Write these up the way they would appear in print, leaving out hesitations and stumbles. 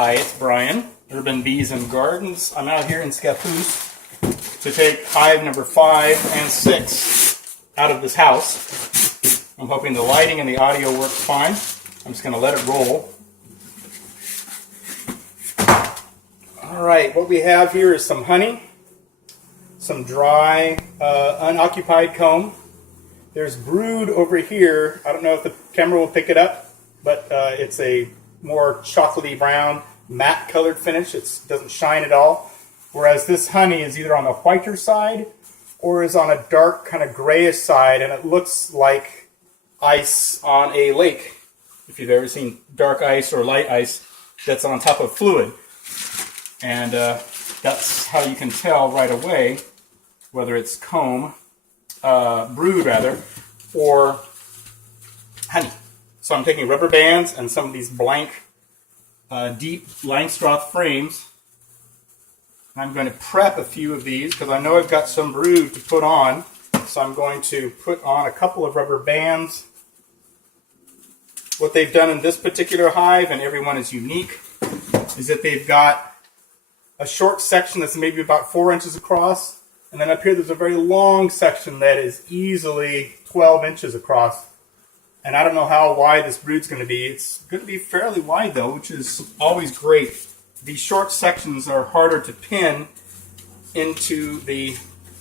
Hi, it's Brian, Urban Bees and Gardens. I'm out here in Scappoose to take hive number 5 and 6 out of this house. I'm hoping the lighting and the audio works fine. I'm just going to let it roll. Alright, what we have here is some honey, some dry, unoccupied comb. There's brood over here. I don't know if the camera will pick it up, but it's a more chocolatey brown, matte colored finish. It doesn't shine at all. Whereas this honey is either on the whiter side or is on a dark kind of grayish side, and it looks like ice on a lake. If you've ever seen dark ice or light ice that's on top of fluid. And that's how you can tell right away whether it's comb, brood rather, or honey. So I'm taking rubber bands and some of these blank, deep Langstroth frames. I'm going to prep a few of these because I know I've got some brood to put on. So I'm going to put on a couple of rubber bands. What they've done in this particular hive, and everyone is unique, is that they've got a short section that's maybe about 4 inches across, and then up here there's a very long section that is easily 12 inches across. And I don't know how wide this brood's going to be. It's going to be fairly wide though, which is always great. These short sections are harder to pin into the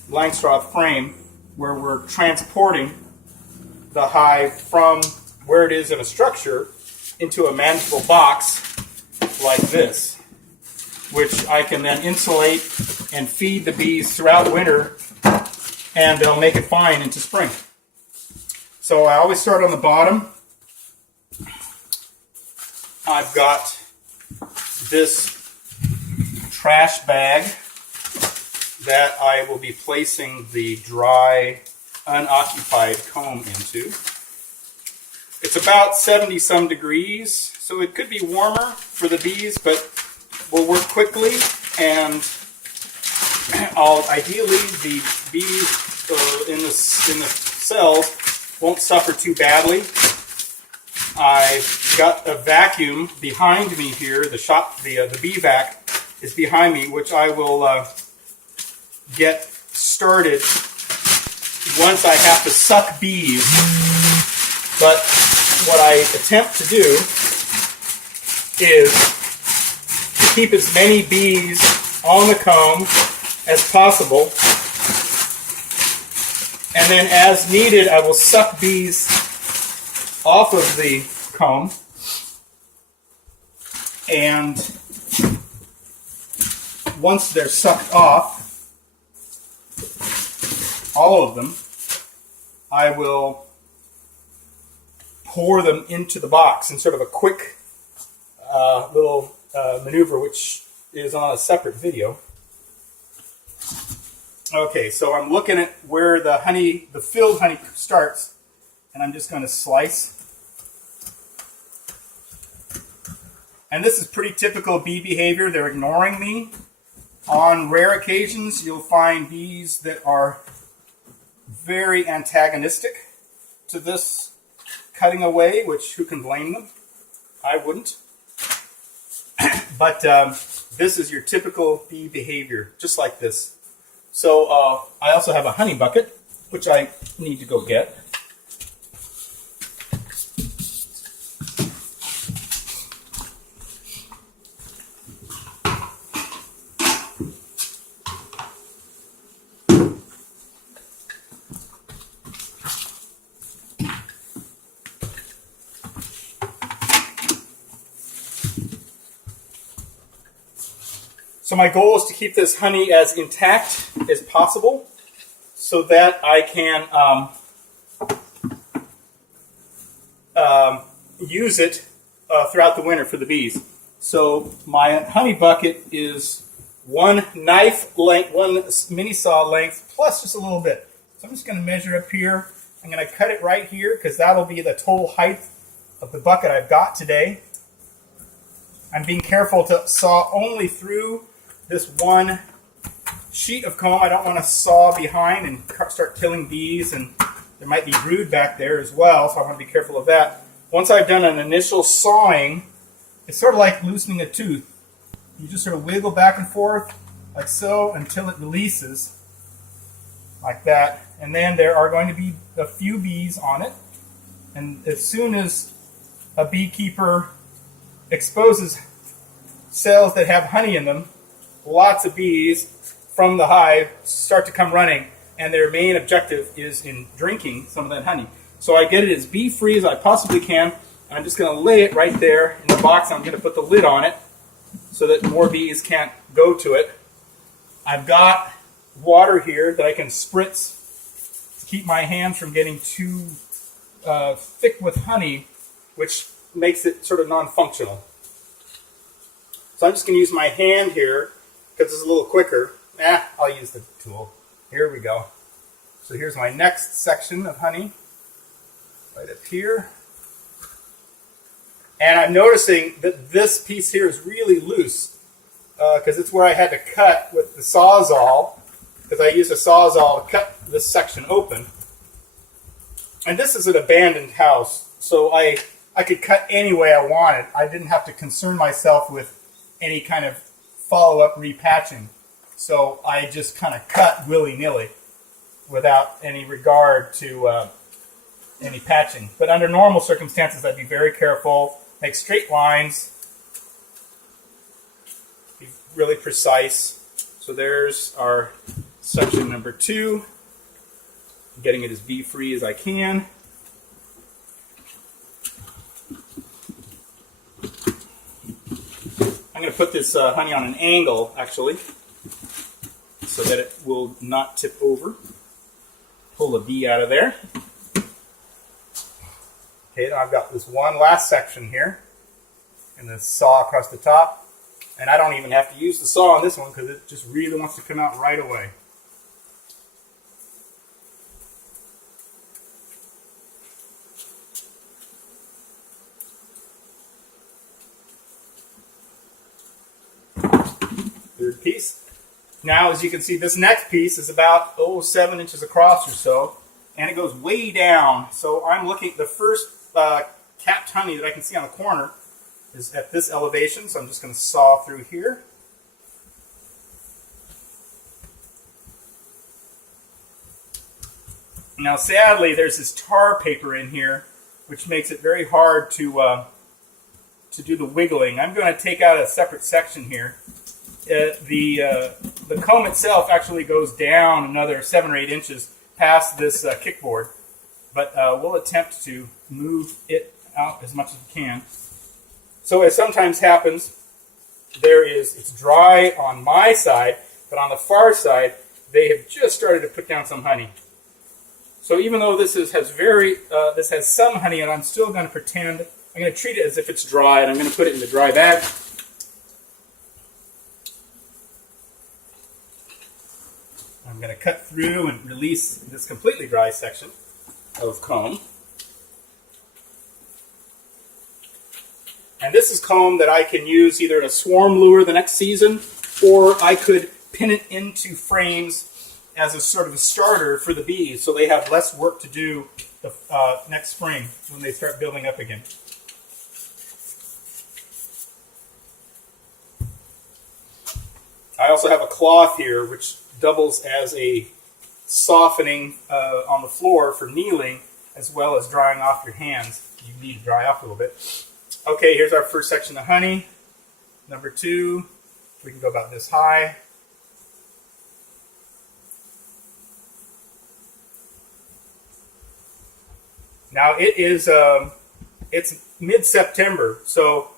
Langstroth frame where we're transporting the hive from where it is in a structure into a manageable box like this, which I can then insulate and feed the bees throughout winter, and they'll make it fine into spring. So I always start on the bottom. I've got this trash bag that I will be placing the dry, unoccupied comb into. It's about 70-some degrees, so it could be warmer for the bees, but will work quickly, and ideally the bees in the cells won't suffer too badly. I've got a vacuum behind me here. The bee vac is behind me, which I will get started once I have to suck bees. But what I attempt to do is keep as many bees on the comb as possible, and then as needed I will suck bees off of the comb, and once they're sucked off, all of them, I will pour them into the box in sort of a quick little maneuver, which is on a separate video. Okay, so I'm looking at where the honey, the filled honey starts, and I'm just going to slice. And this is pretty typical bee behavior. They're ignoring me. On rare occasions, you'll find bees that are very antagonistic to this cutting away, which who can blame them? I wouldn't. But this is your typical bee behavior, just like this. So I also have a honey bucket, which I need to go get. So my goal is to keep this honey as intact as possible so that I can use it throughout the winter for the bees. So my honey bucket is one knife length, one mini saw length, plus just a little bit. So I'm just going to measure up here. I'm going to cut it right here because that'll be the total height of the bucket I've got today. I'm being careful to saw only through this one sheet of comb. I don't want to saw behind and start killing bees, and there might be brood back there as well, so I want to be careful of that. Once I've done an initial sawing It's sort of like loosening a tooth. You just sort of wiggle back and forth like so until it releases like that. And then there are going to be a few bees on it. And as soon as a beekeeper exposes cells that have honey in them, lots of bees from the hive start to come running, and their main objective is in drinking some of that honey. So I get it as bee-free as I possibly can. I'm just going to lay it right there in the box. I'm going to put the lid on it so that more bees can't go to it. I've got water here that I can spritz to keep my hands from getting too thick with honey, which makes it sort of non-functional. So I'm just going to use my hand here because it's a little quicker. I'll use the tool. Here we go. So here's my next section of honey, right up here. And I'm noticing that this piece here is really loose because it's where I had to cut with the Sawzall, because I used a Sawzall to cut this section open. And this is an abandoned house, so I could cut any way I wanted. I didn't have to concern myself with any kind of follow-up repatching. So I just kind of cut willy-nilly without any regard to any patching. But under normal circumstances, I'd be very careful, make straight lines, be really precise. So there's our section number 2. I'm getting it as bee-free as I can. I'm going to put this honey on an angle, actually, so that it will not tip over. Pull the bee out of there. Okay, now I've got this one last section here, and the saw across the top. And I don't even have to use the saw on this one because it just really wants to come out right away. Third piece. Now, as you can see, this next piece is about 7 inches across or so, and it goes way down. So I'm looking, the first capped honey that I can see on the corner is at this elevation, so I'm just going to saw through here. Now, sadly, there's this tar paper in here, which makes it very hard to do the wiggling. I'm going to take out a separate section here. The comb itself actually goes down another 7 or 8 inches past this kickboard, but we'll attempt to move it out as much as we can. So as sometimes happens, it's dry on my side, but on the far side, they have just started to put down some honey. So even though this has some honey, and I'm still going to pretend, I'm going to treat it as if it's dry, and I'm going to put it in the dry bag. I'm going to cut through and release this completely dry section of comb. And this is comb that I can use either in a swarm lure the next season, or I could pin it into frames as a sort of a starter for the bees, so they have less work to do the next spring when they start building up again. I also have a cloth here which doubles as a softening on the floor for kneeling, as well as drying off your hands. You need to dry off a little bit. Okay, here's our first section of honey. Number 2, we can go about this high. Now it's mid-September, so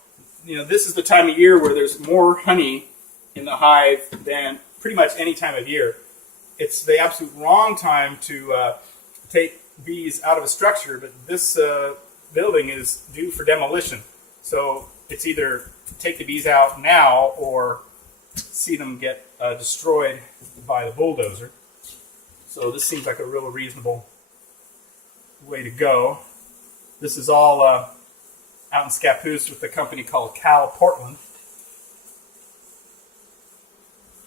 this is the time of year where there's more honey in the hive than pretty much any time of year. It's the absolute wrong time to take bees out of a structure, but this building is due for demolition. So it's either take the bees out now or see them get destroyed by the bulldozer. So this seems like a real reasonable way to go. This is all out in Scappoose with a company called Cal Portland.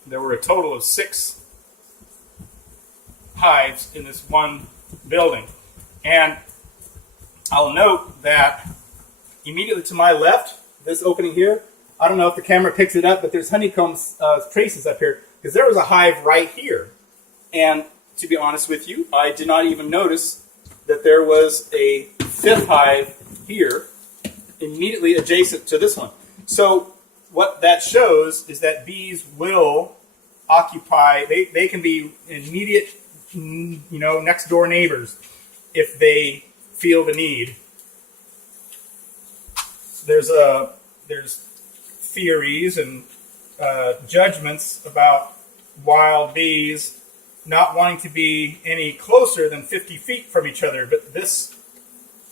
There were a total of 6 hives in this one building. And I'll note that immediately to my left, this opening here. I don't know if the camera picks it up, but there's honeycomb traces up here because there was a hive right here. And to be honest with you, I did not even notice that there was a fifth hive here immediately adjacent to this one. So what that shows is that bees will occupy, they can be immediate, next door neighbors if they feel the need. There's theories and judgments about wild bees not wanting to be any closer than 50 feet from each other. But this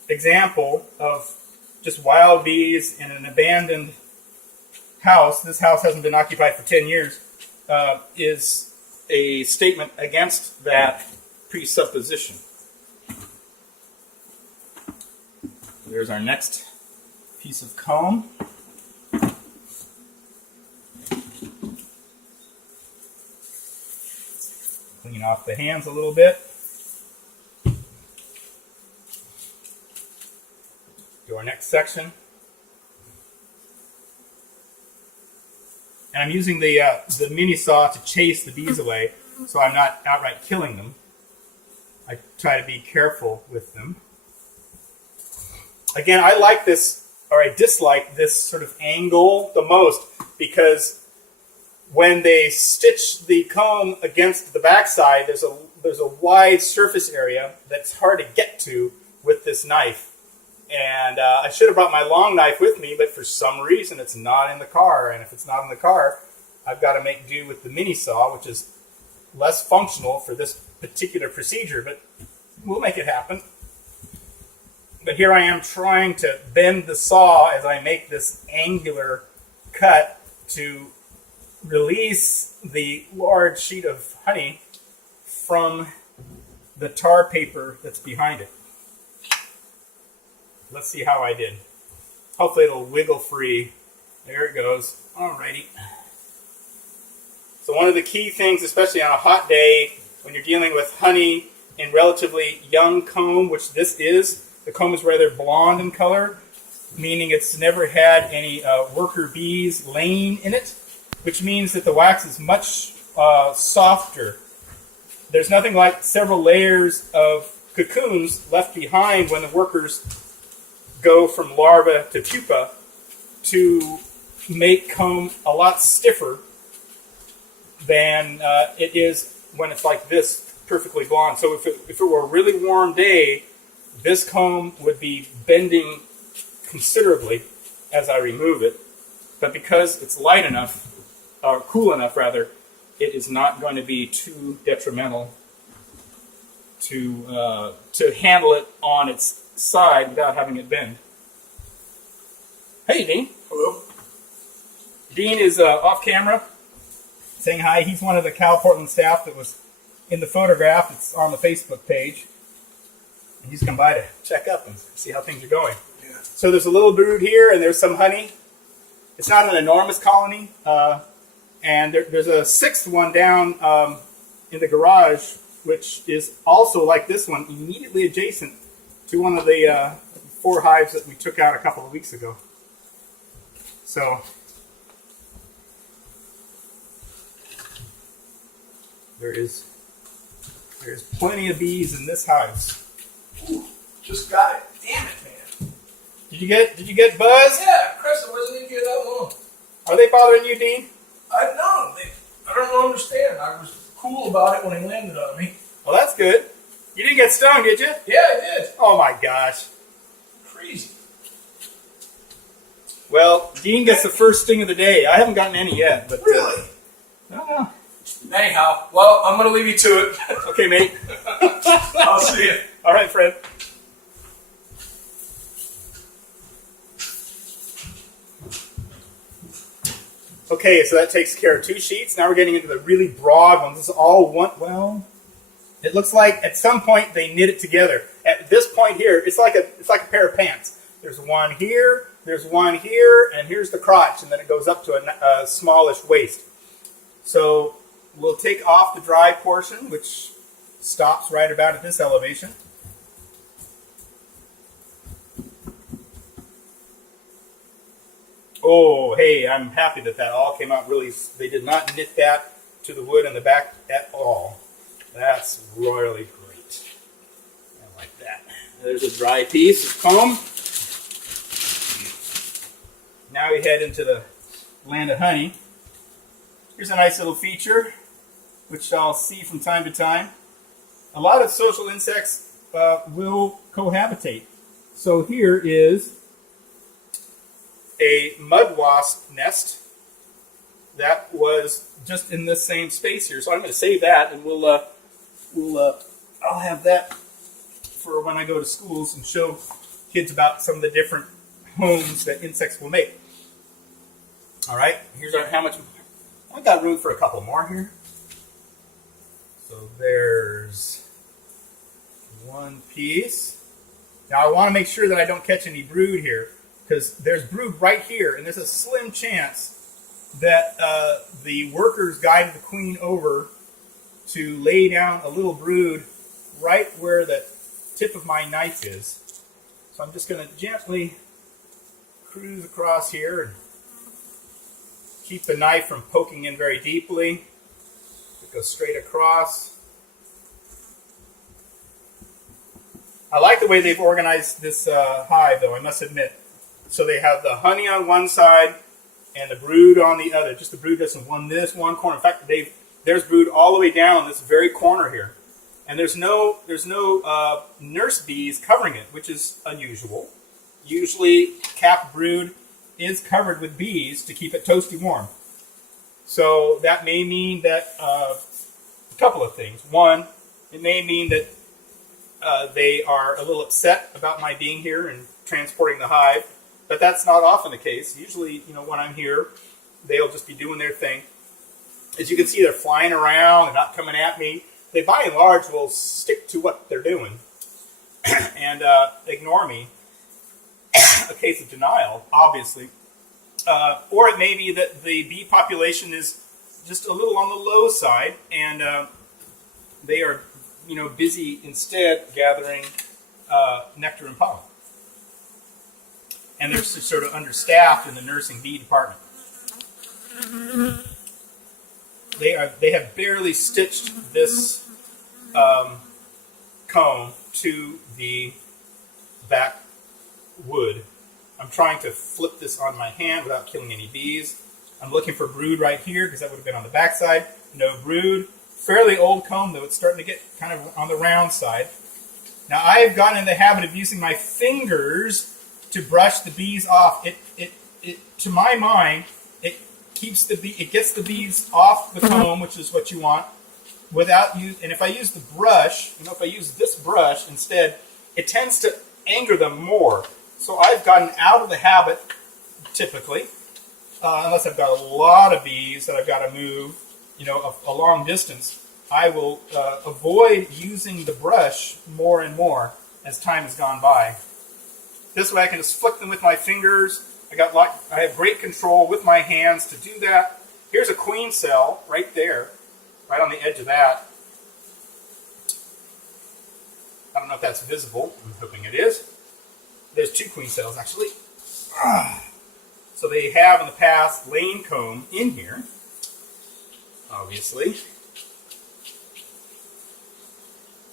example of just wild bees in an abandoned house, this house hasn't been occupied for 10 years, is a statement against that presupposition. There's our next piece of comb. Clean off the hands a little bit. Do our next section. And I'm using the mini saw to chase the bees away, so I'm not outright killing them. I try to be careful with them. Again, I like this, or I dislike this sort of angle the most, because when they stitch the comb against the backside, there's a wide surface area that's hard to get to with this knife. And I should have brought my long knife with me, but for some reason it's not in the car. And if it's not in the car, I've got to make do with the mini saw, which is less functional for this particular procedure, but we'll make it happen. But here I am trying to bend the saw as I make this angular cut to release the large sheet of honey from the tar paper that's behind it. Let's see how I did. Hopefully it'll wiggle free. There it goes. Alrighty. So one of the key things, especially on a hot day, when you're dealing with honey in relatively young comb, which this is, the comb is rather blonde in color, meaning it's never had any worker bees laying in it, which means that the wax is much softer. There's nothing like several layers of cocoons left behind when the workers go from larva to pupa to make comb a lot stiffer than it is when it's like this, perfectly blonde. So if it were a really warm day, this comb would be bending considerably as I remove it. But because it's light enough, or cool enough rather, it is not going to be too detrimental to handle it on its side without having it bend. Hey, Dean. Hello. Dean is off camera saying hi. He's one of the Cal Portland staff that was in the photograph that's on the Facebook page. And he's come by to check up and see how things are going. Yeah. So there's a little brood here, and there's some honey. It's not an enormous colony. And there's a sixth one down in the garage, which is also like this one, immediately adjacent to one of the 4 hives that we took out a couple of weeks ago. So there's plenty of bees in this house. Ooh, just got it. Damn it, man. Did you get buzz? Yeah, Chris, I wasn't in here that long. Are they bothering you, Dean? I don't understand. I was cool about it when he landed on me. Well, that's good. You didn't get stung, did you? Yeah, I did. Oh my gosh. Crazy. Well, Dean gets the first sting of the day. I haven't gotten any yet, but Really? I don't know. Anyhow, well, I'm going to leave you to it. Okay, mate. I'll see you. All right, Fred. Okay, so that takes care of 2 sheets. Now we're getting into the really broad ones. This is all one. Well, it looks like at some point they knit it together. At this point here, it's like a pair of pants. There's one here, there's one here, and here's the crotch, and then it goes up to a smallish waist. So we'll take off the dry portion, which stops right about at this elevation. Oh, hey, I'm happy that that all came out really. They did not knit that to the wood in the back at all. That's royally great. I like that. There's a dry piece of comb. Now we head into the land of honey. Here's a nice little feature, which I'll see from time to time. A lot of social insects will cohabitate. So here is a mud wasp nest that was just in this same space here. So I'm going to save that, and I'll have that for when I go to schools and show kids about some of the different homes that insects will make. All right, here's how much. I've got room for a couple more here. So there's one piece. Now I want to make sure that I don't catch any brood here, because there's brood right here, and there's a slim chance that the workers guided the queen over to lay down a little brood right where the tip of my knife is. So I'm just going to gently cruise across here and keep the knife from poking in very deeply. It goes straight across. I like the way they've organized this hive, though, I must admit. So they have the honey on one side and the brood on the other. Just the brood that's in this one corner. In fact, there's brood all the way down this very corner here. And there's no nurse bees covering it, which is unusual. Usually, capped brood is covered with bees to keep it toasty warm. So that may mean that a couple of things. One, it may mean that they are a little upset about my being here and transporting the hive, but that's not often the case. Usually, when I'm here, they'll just be doing their thing. As you can see, they're flying around and not coming at me. They, by and large, will stick to what they're doing and ignore me. A case of denial, obviously. Or it may be that the bee population is just a little on the low side, and they are, busy instead gathering nectar and pollen. And they're sort of understaffed in the nursing bee department. They have barely stitched this comb to the back wood. I'm trying to flip this on my hand without killing any bees. I'm looking for brood right here because that would have been on the back side. No brood. Fairly old comb, though. It's starting to get kind of on the round side. Now, I have gotten in the habit of using my fingers to brush the bees off. To my mind, it gets the bees off the comb, which is what you want, and if I use the brush, if I use this brush instead, it tends to anger them more. So I've gotten out of the habit, typically, unless I've got a lot of bees that I've got to move, a long distance. I will avoid using the brush more and more as time has gone by. This way I can just flick them with my fingers. I have great control with my hands to do that. Here's a queen cell right there, right on the edge of that. I don't know if that's visible. I'm hoping it is. There's two queen cells, actually. So they have, in the past, laid comb in here, obviously.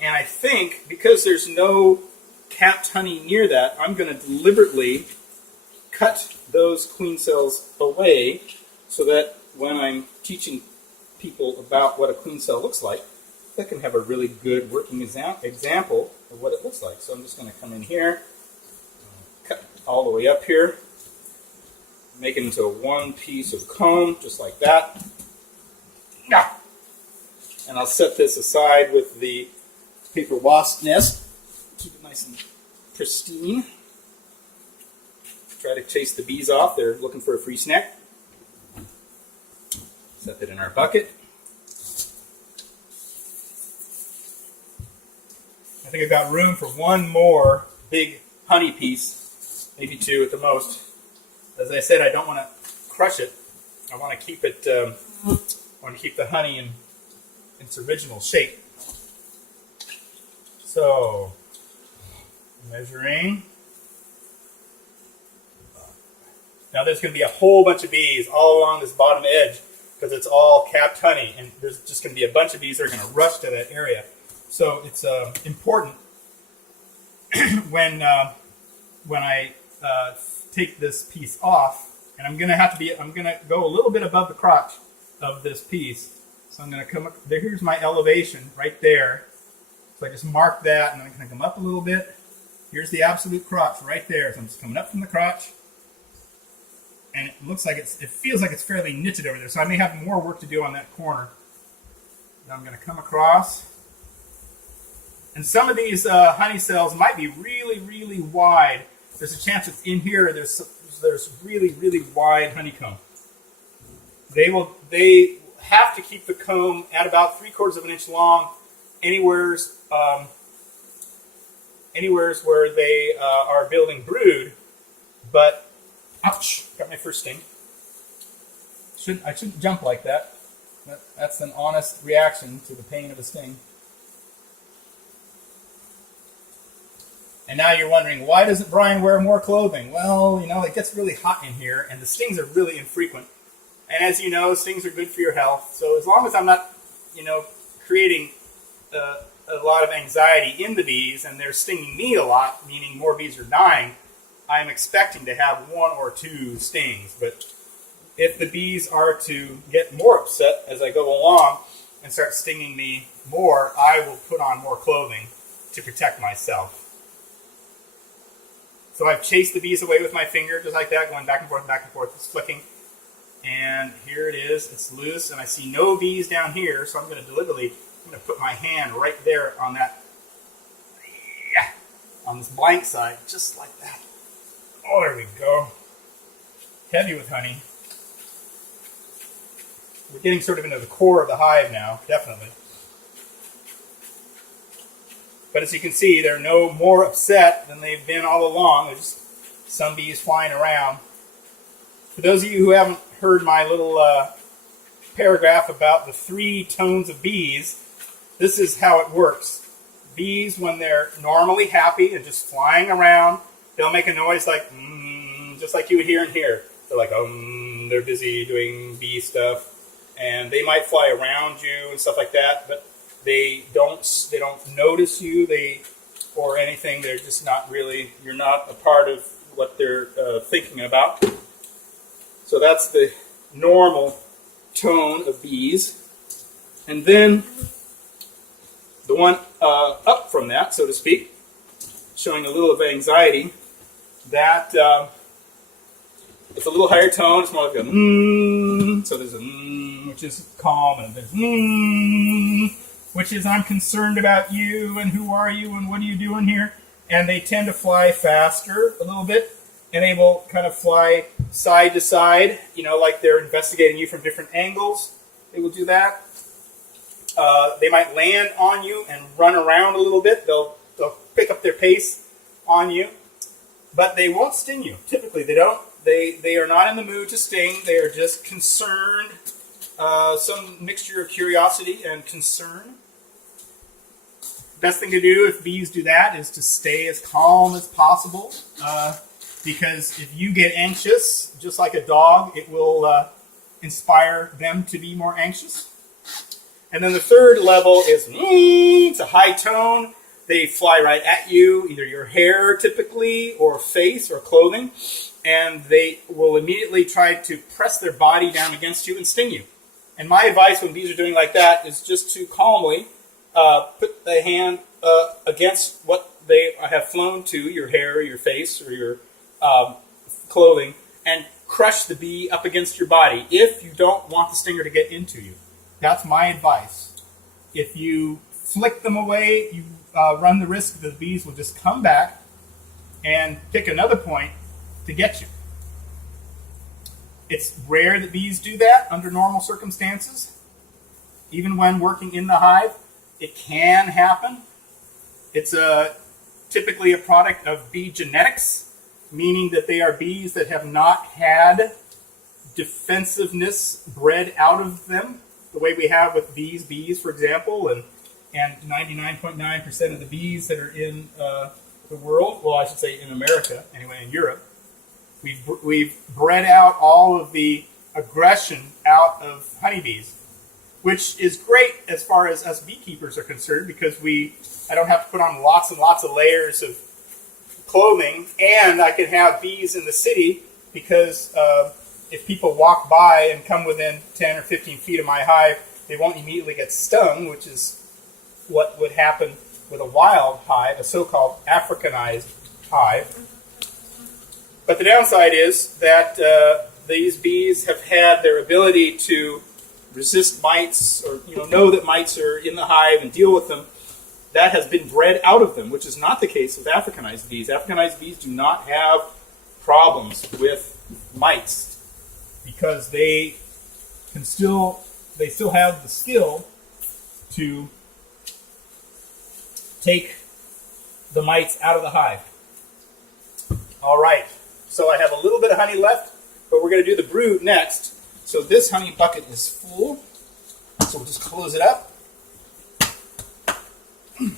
And I think, because there's no capped honey near that, I'm going to deliberately cut those queen cells away so that when I'm teaching people about what a queen cell looks like, they can have a really good working example of what it looks like. So I'm just going to come in here, cut all the way up here, make it into one piece of comb, just like that. And I'll set this aside with the paper wasp nest. Keep it nice and pristine. Try to chase the bees off. They're looking for a free snack. Set that in our bucket. I think I've got room for one more big honey piece, maybe two at the most. As I said, I don't want to crush it. I want to keep it. I want to keep the honey in its original shape. So, measuring Now there's going to be a whole bunch of bees all along this bottom edge because it's all capped honey, and there's just going to be a bunch of bees that are going to rush to that area. So it's important when I take this piece off, and I'm going to go a little bit above the crotch of this piece. So I'm going to come up there. Here's my elevation right there. So I just mark that, and I'm going to come up a little bit. Here's the absolute crotch right there. So I'm just coming up from the crotch. And it looks like it feels like it's fairly knitted over there. So I may have more work to do on that corner. Now I'm going to come across. And some of these honey cells might be really, really wide. There's a chance it's in here. There's really, really wide honeycomb. They have to keep the comb at about 3/4 of an inch long, anywheres where they are building brood. But ouch! Got my first sting. I shouldn't jump like that. That's an honest reaction to the pain of a sting. And now you're wondering, why doesn't Brian wear more clothing? Well, it gets really hot in here, and the stings are really infrequent. And as you know, stings are good for your health. So as long as I'm not, creating a lot of anxiety in the bees, and they're stinging me a lot, meaning more bees are dying, I'm expecting to have 1 or 2 stings. But if the bees are to get more upset as I go along and start stinging me more, I will put on more clothing to protect myself. So I've chased the bees away with my finger, just like that, going back and forth, just flicking. And here it is, it's loose, and I see no bees down here, so I'm going to put my hand right there on that, on this blank side, just like that. Oh, there we go. Heavy with honey. We're getting sort of into the core of the hive now, definitely. But as you can see, they're no more upset than they've been all along. There's some bees flying around. For those of you who haven't heard my little paragraph about the 3 tones of bees, this is how it works. Bees, when they're normally happy and just flying around, they'll make a noise like, just like you would hear in here. They're like, they're busy doing bee stuff. And they might fly around you and stuff like that, but they don't notice you or anything. They're just not really, you're not a part of what they're thinking about. So that's the normal tone of bees. And then the one up from that, so to speak, showing a little of anxiety, that it's a little higher tone. It's more like a so there's a which is calm, and there's which is I'm concerned about you, and who are you, and what are you doing here? And they tend to fly faster a little bit, and they will kind of fly side to side, like they're investigating you from different angles. They will do that. They might land on you and run around a little bit. They'll pick up their pace on you, but they won't sting you. Typically, they don't. They are not in the mood to sting. They are just concerned. Some mixture of curiosity and concern. Best thing to do if bees do that is to stay as calm as possible, because if you get anxious, just like a dog, it will inspire them to be more anxious. And then the third level is, it's a high tone. They fly right at you, either your hair typically, or face, or clothing, and they will immediately try to press their body down against you and sting you. And my advice when bees are doing like that is just to calmly put the hand against what they have flown to, your hair, or your face, or your clothing, and crush the bee up against your body if you don't want the stinger to get into you. That's my advice. If you flick them away, you run the risk that the bees will just come back and pick another point to get you. It's rare that bees do that under normal circumstances. Even when working in the hive, it can happen. It's typically a product of bee genetics, meaning that they are bees that have not had defensiveness bred out of them, the way we have with bees, for example, and 99.9% of the bees that are in the world, well, I should say in America, anyway, in Europe, We've bred out all of the aggression out of honeybees, which is great as far as us beekeepers are concerned, because I don't have to put on lots and lots of layers of clothing, and I can have bees in the city because if people walk by and come within 10 or 15 feet of my hive, they won't immediately get stung, which is what would happen with a wild hive, a so-called Africanized hive. But the downside is that these bees have had their ability to resist mites, or know that mites are in the hive and deal with them. That has been bred out of them, which is not the case with Africanized bees. Africanized bees do not have problems with mites because they still have the skill to take the mites out of the hive. All right, so I have a little bit of honey left, but we're going to do the brood next. So this honey bucket is full, so we'll just close it up and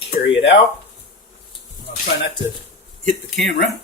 carry it out. I'll try not to hit the camera.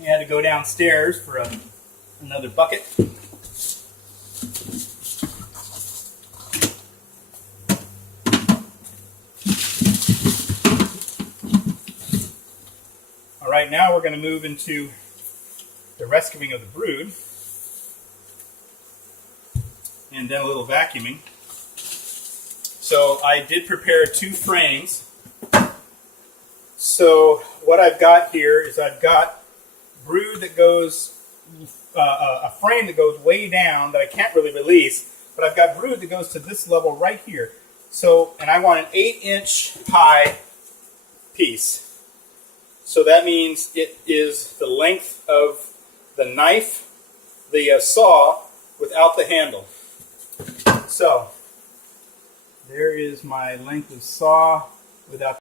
I had to go downstairs for another bucket. All right, now we're going to move into the rescuing of the brood, and then a little vacuuming. So I did prepare 2 frames. So what I've got here is I've got brood that goes, a frame that goes way down that I can't really release, but I've got brood that goes to this level right here. So, and I want an 8-inch high piece. So that means it is the length of the knife, the saw, without the handle. So, there is my length of saw without